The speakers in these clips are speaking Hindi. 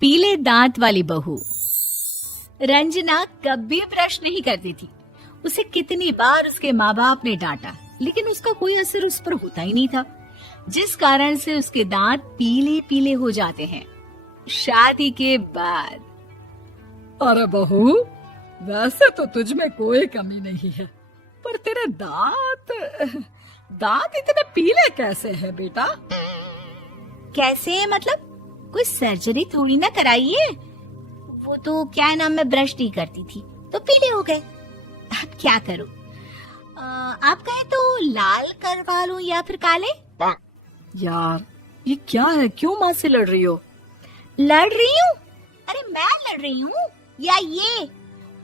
पीले दांत वाली बहू। रंजना कभी ब्रश नहीं करती थी। उसे कितनी बार उसके माँ बाप ने डांटा, लेकिन उसका कोई असर उस पर होता ही नहीं था, जिस कारण से उसके दांत पीले पीले हो जाते हैं। शादी के बाद अरे बहू, वैसे तो तुझ में कोई कमी नहीं है, पर तेरे दांत इतने पीले कैसे हैं बेटा? कैसे मतलब? कोई सर्जरी थोड़ी ना कराइए। वो तो क्या नाम, मैं ब्रश नहीं करती थी तो पीले हो गए। अब क्या करूं? आप कहे तो लाल करवा लूं या फिर काले? यार ये क्या है, क्यों माँ से लड़ रही हो? लड़ रही हूँ? अरे मैं लड़ रही हूँ या ये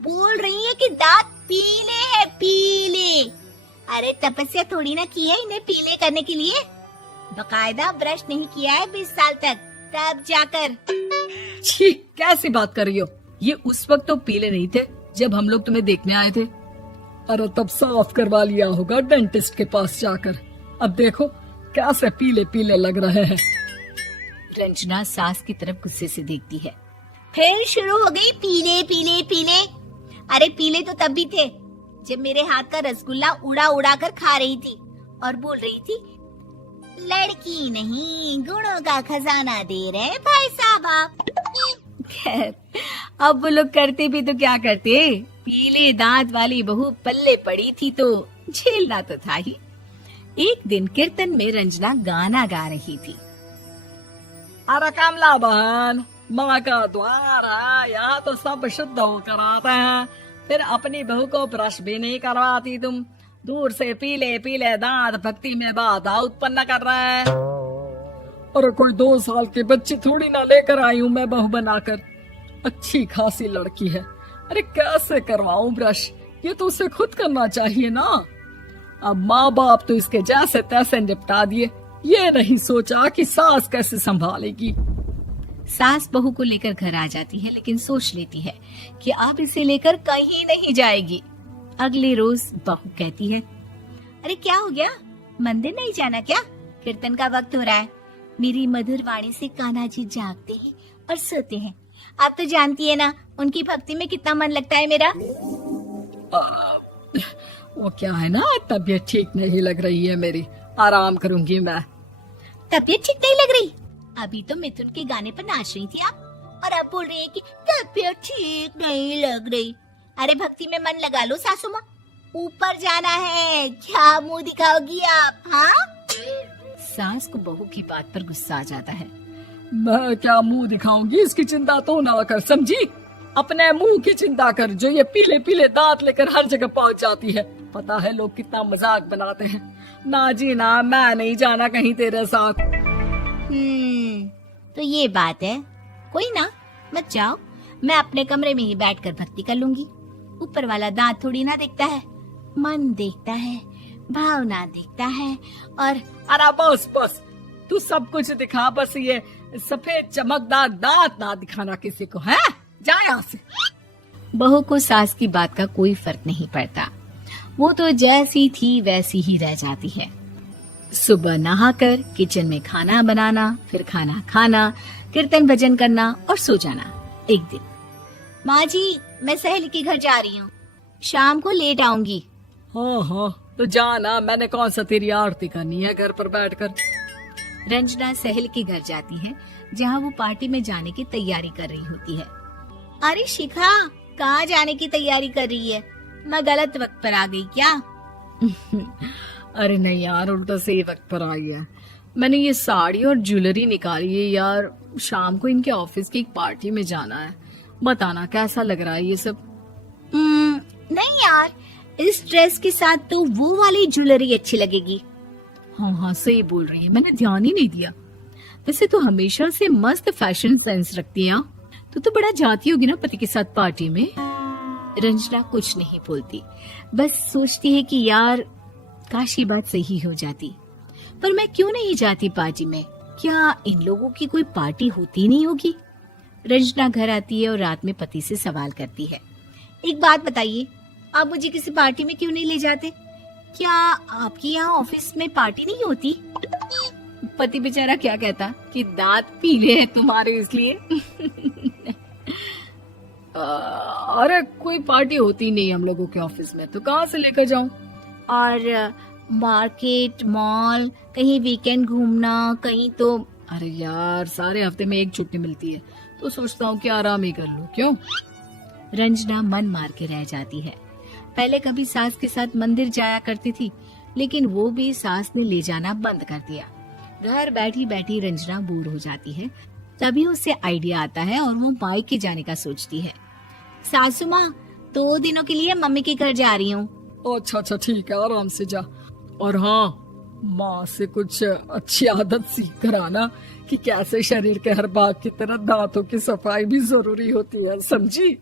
बोल रही है कि दांत पीले हैं, पीले। अरे तपस्या थोड़ी ना की है इन्हें पीले करने के लिए। बकायदा ब्रश नहीं किया है 20 साल तक, तब जाकर। छी, कैसी बात कर रही हो? ये उस वक्त तो पीले नहीं थे जब हम लोग तुम्हें देखने आए थे। अरे तब साफ करवा लिया होगा डेंटिस्ट के पास जाकर। अब देखो कैसे पीले पीले लग रहे हैं। रंजना सास की तरफ गुस्से से देखती है। फिर शुरू हो गई पीले पीले पीले। अरे पीले तो तब भी थे जब मेरे हाथ का रसगुल्ला उड़ा उड़ा कर खा रही थी और बोल रही थी, लड़की नहीं गुणों का खजाना दे रहे भाई साहब आप। खैर, अब वो लोग करते भी तो क्या करते, पीले दांत वाली बहू पल्ले पड़ी थी तो झेलना तो था ही। एक दिन कीर्तन में रंजना गाना गा रही थी। अरे कमला बहन, माँ का द्वार है, यहाँ तो सब शुद्ध होकर आते हैं, फिर अपनी बहू को ब्रश भी नहीं करवाती तुम। दूर से पीले पीले दांत भक्ति में बाधा उत्पन्न कर रहे हैं। अरे कोई 2 साल के बच्चे थोड़ी ना लेकर आई हूँ मैं बहू बनाकर। अच्छी खासी लड़की है, अरे कैसे करवाऊं ब्रश? ये तो उसे खुद करना चाहिए ना। अब माँ बाप तो इसके जैसे तैसे निपटा दिए, ये नहीं सोचा कि सास कैसे संभालेगी। सास बहू को लेकर घर आ जाती है, लेकिन सोच लेती है कि अब इसे लेकर कहीं नहीं जाएगी। अगले रोज बहू कहती है, अरे क्या हो गया, मंदिर नहीं जाना क्या? कीर्तन का वक्त हो रहा है। मेरी मधुर वाणी से कान्हा जी जागते हैं और सोते हैं। आप तो जानती है ना उनकी भक्ति में कितना मन लगता है मेरा। वो क्या है ना, तबीयत ठीक नहीं लग रही है मेरी, आराम करूंगी मैं। तबीयत ठीक नहीं लग रही? अभी तो मिथुन के गाने पर नाच रही थी आप, और अब बोल रही है कि तबीयत ठीक नहीं लग रही। अरे भक्ति में मन लगा लो सासू माँ, ऊपर जाना है, क्या मुंह दिखाओगी आप? हाँ? सास को बहू की बात पर गुस्सा आ जाता है। मैं क्या मुंह दिखाऊंगी, इसकी चिंता तो ना कर, समझी? अपने मुंह की चिंता कर, जो ये पीले पीले दांत लेकर हर जगह पहुंच जाती है। पता है लोग कितना मजाक बनाते हैं। ना जी ना, मैं नहीं जाना कहीं तेरे साथ। तो ये बात है, कोई ना, मत जाओ, मैं अपने कमरे में ही बैठकर भक्ति कर लूंगी। ऊपर वाला दांत थोड़ी ना देखता है, मन देखता है, भावना देखता है। और अरे बस बस, तू सब कुछ दिखा, बस ये सफेद चमकदार दांत ना दिखाना किसी को, है? जा यहाँ से। बहू को सास की बात का कोई फर्क नहीं पड़ता, वो तो जैसी थी वैसी ही रह जाती है। सुबह नहाकर किचन में खाना बनाना, फिर खाना खाना, कीर्तन भजन करना और सो जाना। एक दिन, माँ जी मैं सहेली के घर जा रही हूँ, शाम को लेट आऊंगी। हाँ हाँ तो जाना, मैंने कौन सा तेरी आरती करनी है घर पर बैठकर। रंजना सहेली के घर जाती है, जहाँ वो पार्टी में जाने की तैयारी कर रही होती है। अरे शिखा, कहाँ जाने की तैयारी कर रही है? मैं गलत वक्त पर आ गई क्या? अरे नहीं यार, उल्टा सही वक्त पर आ गया। मैंने ये साड़ी और ज्वेलरी निकाली है यार, शाम को इनके ऑफिस की एक पार्टी में जाना है। बताना कैसा लग रहा है ये सब? नहीं यार, इस ड्रेस के साथ तो वो वाली ज्वेलरी अच्छी लगेगी। हाँ हाँ सही बोल रही है, मैंने ध्यान ही नहीं दिया। वैसे तो हमेशा से मस्त फैशन सेंस रखती है। तो बड़ा जाती होगी ना पति के साथ पार्टी में। रंजना कुछ नहीं बोलती, बस सोचती है कि यार काश ये बात सही हो जाती, पर मैं क्यों नहीं जाती पार्टी में? क्या इन लोगों की कोई पार्टी होती नहीं होगी? रंजना घर आती है और रात में पति से सवाल करती है, एक बात बताइए, आप मुझे किसी पार्टी में क्यों नहीं ले जाते? क्या आपकी यहाँ ऑफिस में पार्टी नहीं होती? पति बेचारा क्या कहता कि दांत पीले हैं तुम्हारे इसलिए। अरे कोई पार्टी होती नहीं हम लोगों के ऑफिस में, तो कहाँ से लेकर जाऊं? और मार्केट, मॉल, कहीं वीकेंड घूमना, कहीं तो। अरे यार, सारे हफ्ते में एक छुट्टी मिलती है, तो सोचता हूँ कि आराम ही कर लूं। क्यों? रंजना मन मार के रह जाती है। पहले कभी सास के साथ मंदिर जाया करती थी, लेकिन वो भी सास ने ले जाना बंद कर दिया। घर बैठी बैठी रंजना बोर हो जाती है। तभी उसे आइडिया आता है और वो मायके जाने का सोचती है। सासू माँ, 2 दिनों के लिए मम्मी के घर जा रही हूँ। अच्छा अच्छा, ठीक है, आराम से जा। और हाँ, माँ से कुछ अच्छी आदत सीख कर आना कि कैसे शरीर के हर भाग की तरह दांतों की सफाई भी जरूरी होती है, समझी?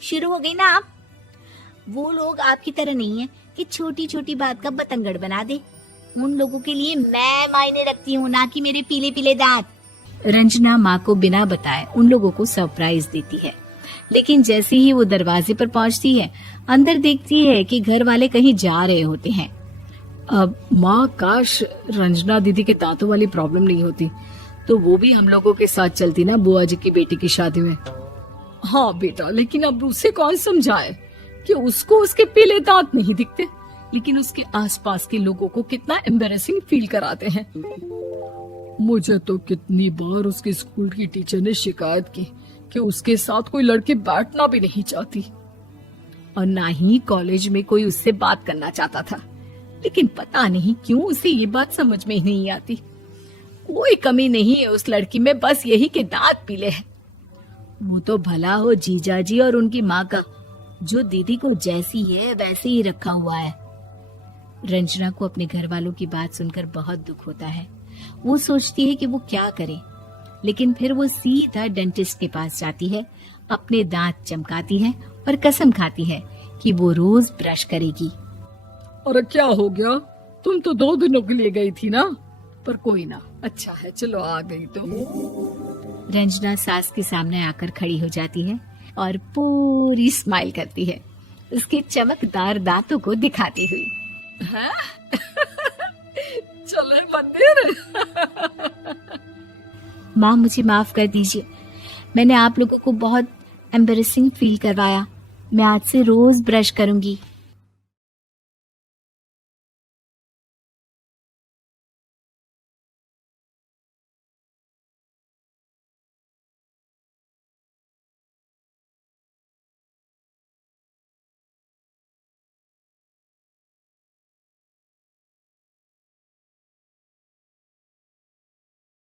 शुरू हो गई ना आप। वो लोग आपकी तरह नहीं है कि छोटी छोटी बात का बतंगड़ बना दे। उन लोगों के लिए मैं मायने रखती हूँ, ना कि मेरे पीले पीले दांत। रंजना माँ को बिना बताए उन लोगों को सरप्राइज देती है, लेकिन जैसे ही वो दरवाजे पर पहुंचती है, अंदर देखती है कि घर वाले कहीं जा रहे होते हैं। अब माँ, काश रंजना दीदी के दांतों वाली प्रॉब्लम नहीं होती, तो वो भी हम लोगों के साथ चलती ना बुआ जी की बेटी की शादी में। हाँ बेटा, लेकिन अब उसे कौन समझाए कि उसको उसके पीले दांत नहीं दिखते, लेकिन उसके आसपास के लोगों को कितना एम्बैरेसिंग फील कराते हैं। मुझे तो कितनी बार उसके स्कूल की टीचर ने शिकायत की कि उसके साथ कोई लड़की बैठना भी नहीं चाहती, और ना ही कॉलेज में कोई उससे बात करना चाहता था। लेकिन पता नहीं क्यों उसे ये बात समझ में ही नहीं आती। कोई कमी नहीं है उस लड़की में, बस यही कि दांत पीले हैं। वो तो भला हो जीजा जी और उनकी माँ का, जो दीदी को जैसी है वैसे ही रखा हुआ है। रंजना को अपने घर वालों की बात सुनकर बहुत दुख होता है। वो सोचती है कि वो क्या करे, लेकिन फिर वो सीधा डेंटिस्ट के पास जाती है, अपने दांत चमकाती है और कसम खाती है कि वो रोज ब्रश करेगी। अरे क्या हो गया? तुम तो 2 दिनों के लिए गई थी ना, पर कोई ना, अच्छा है, चलो आ गई तो। रंजना सास के सामने आकर खड़ी हो जाती है और पूरी स्माइल करती है, उसके चमकदार दांतों को दिखाती हुई। हैं? चले मंदिर। माँ, मुझे माफ कर दीजिए, मैंने आप लोगों को बहुत एम्बैरेसिंग फील करवाया। मैं आज से रोज ब्रश करूंगी।